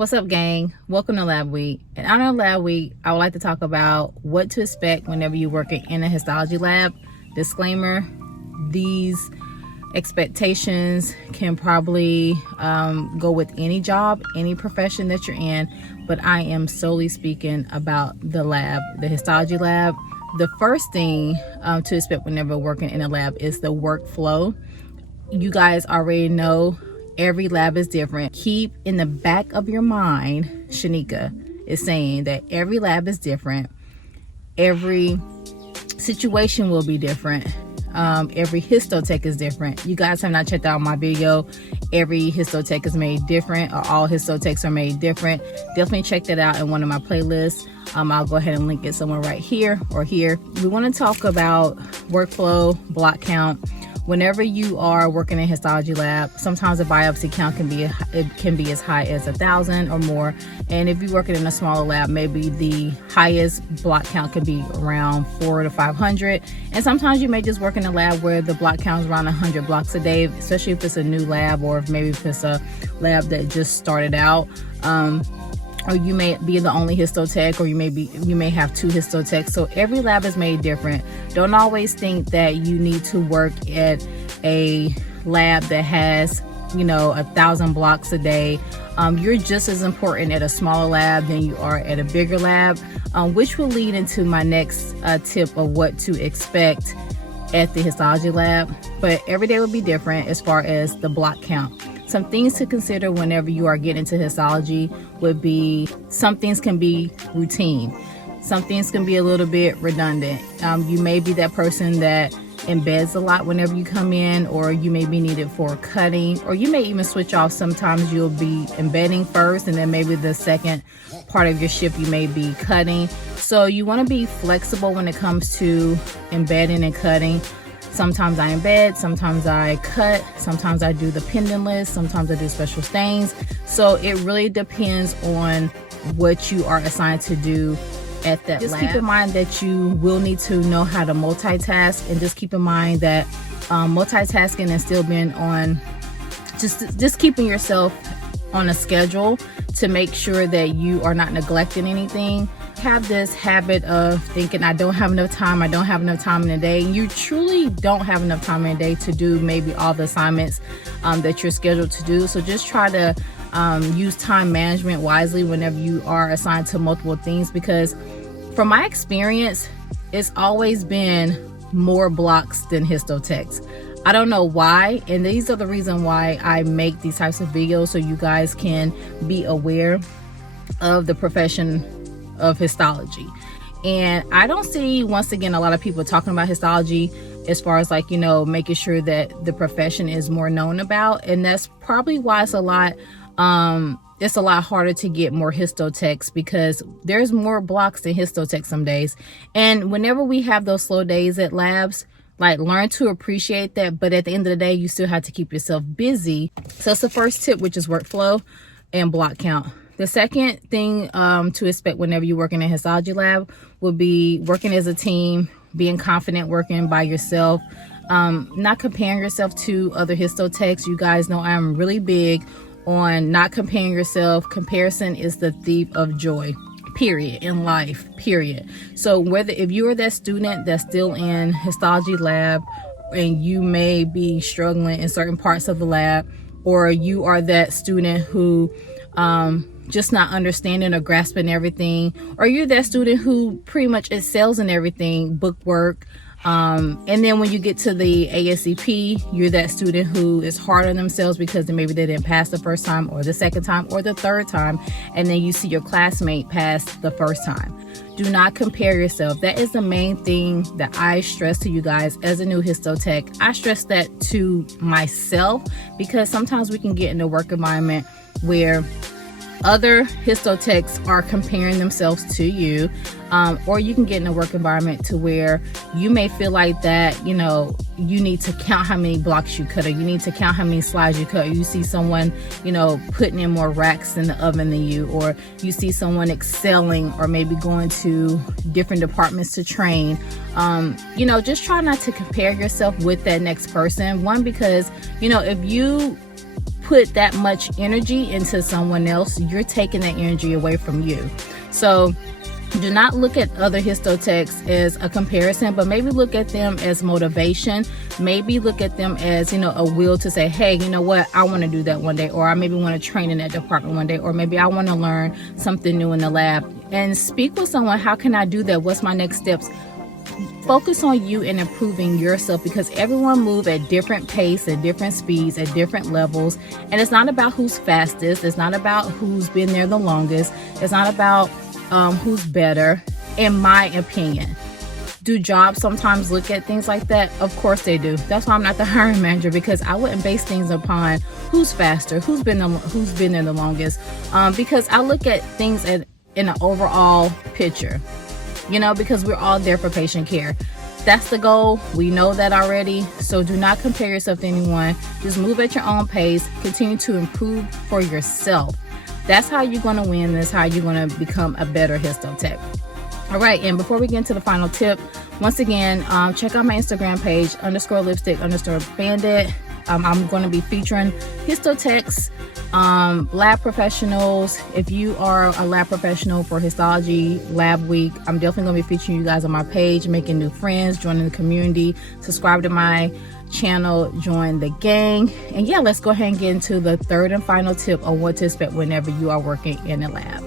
What's up, gang? Welcome to Lab Week. And on our Lab Week, I would like to talk about what to expect whenever you're working in a histology lab. Disclaimer, these expectations can probably go with any job, any profession that you're in, but I am solely speaking about the lab, the histology lab. The first thing to expect whenever working in a lab is the workflow. You guys already know every lab is different. Keep in the back of your mind, Shanika is saying that every lab is different. Every situation will be different. Every histotech is different. You guys have not checked out my video. Every histotech is made different, or all histotechs are made different. Definitely check that out in one of my playlists. I'll go ahead and link it somewhere right here or here. We want to talk about workflow, block count. Whenever you are working in a histology lab, sometimes the biopsy count can be as high as 1,000 or more. And if you're working in a smaller lab, maybe the highest block count can be around 400 to 500. And sometimes you may just work in a lab where the block count is around 100 blocks a day, especially if it's a new lab, or if it's a lab that just started out. Or you may be the only histotech, or you may have two histotechs. So every lab is made different. Don't always think that you need to work at a lab that has 1,000 blocks a day. You're just as important at a smaller lab than you are at a bigger lab, which will lead into my next tip of what to expect at the histology lab. But every day will be different as far as the block count. Some things to consider whenever you are getting into histology would be, some things can be routine. Some things can be a little bit redundant. You may be that person that embeds a lot whenever you come in, or you may be needed for cutting, or you may even switch off. Sometimes you'll be embedding first, and then maybe the second part of your shift you may be cutting. So you want to be flexible when it comes to embedding and cutting. Sometimes I embed, sometimes I cut, sometimes I do the pendulous, sometimes I do special stains. So it really depends on what you are assigned to do at that lab. Just keep in mind that you will need to know how to multitask, and just keep in mind that multitasking and still being on, just keeping yourself on a schedule to make sure that you are not neglecting anything. Have this habit of thinking, I don't have enough time in a day. You truly don't have enough time in a day to do maybe all the assignments that you're scheduled to do. So just try to use time management wisely whenever you are assigned to multiple things, because from my experience, it's always been more blocks than histotechs. I don't know why, and these are the reason why I make these types of videos, so you guys can be aware of the profession of histology. And I don't see, once again, a lot of people talking about histology as far as making sure that the profession is more known about. And that's probably why it's a lot harder to get more histotechs, because there's more blocks than histotechs some days. And whenever we have those slow days at labs, learn to appreciate that. But at the end of the day, you still have to keep yourself busy. So that's the first tip, which is workflow and block count. The second thing to expect whenever you work in a histology lab would be working as a team, being confident working by yourself, not comparing yourself to other histotechs. You guys know I'm really big on not comparing yourself. Comparison is the thief of joy, period, in life, period. So if you are that student that's still in histology lab and you may be struggling in certain parts of the lab, or you are that student who just not understanding or grasping everything, or you're that student who pretty much excels in everything, bookwork, and then when you get to the ASCP, you're that student who is hard on themselves because maybe they didn't pass the first time, or the second time, or the third time, and then you see your classmate pass the first time. Do not compare yourself. That is the main thing that I stress to you guys as a new histotech. I stress that to myself, because sometimes we can get in a work environment where other histotechs are comparing themselves to you, or you can get in a work environment to where you may feel like that you need to count how many blocks you cut, or you need to count how many slides you cut. You see someone putting in more racks in the oven than you, or you see someone excelling, or maybe going to different departments to train. Just try not to compare yourself with that next person. One, because if you put that much energy into someone else, you're taking that energy away from you. So do not look at other histotechs as a comparison, but maybe look at them as motivation. Maybe look at them as, a will to say, hey, you know what, I want to do that one day, or I maybe want to train in that department one day, or maybe I want to learn something new in the lab. And speak with someone, how can I do that? What's my next steps? Focus on you and improving yourself, because everyone moves at different pace, at different speeds, at different levels. And it's not about who's fastest. It's not about who's been there the longest. It's not about who's better, in my opinion. Do jobs sometimes look at things like that? Of course they do. That's why I'm not the hiring manager, because I wouldn't base things upon who's faster, who's been there the longest, because I look at things in an overall picture. Because we're all there for patient care. That's the goal. We know that already. So do not compare yourself to anyone. Just move at your own pace. Continue to improve for yourself. That's how you're going to win. That's how you're going to become a better histotech. All right. And before we get into the final tip, once again, check out my Instagram page, _lipstick_bandit. I'm going to be featuring histotechs, lab professionals. If you are a lab professional for Histology Lab Week, I'm definitely going to be featuring you guys on my page, making new friends, joining the community, subscribe to my channel, join the gang. And yeah, let's go ahead and get into the third and final tip on what to expect whenever you are working in a lab.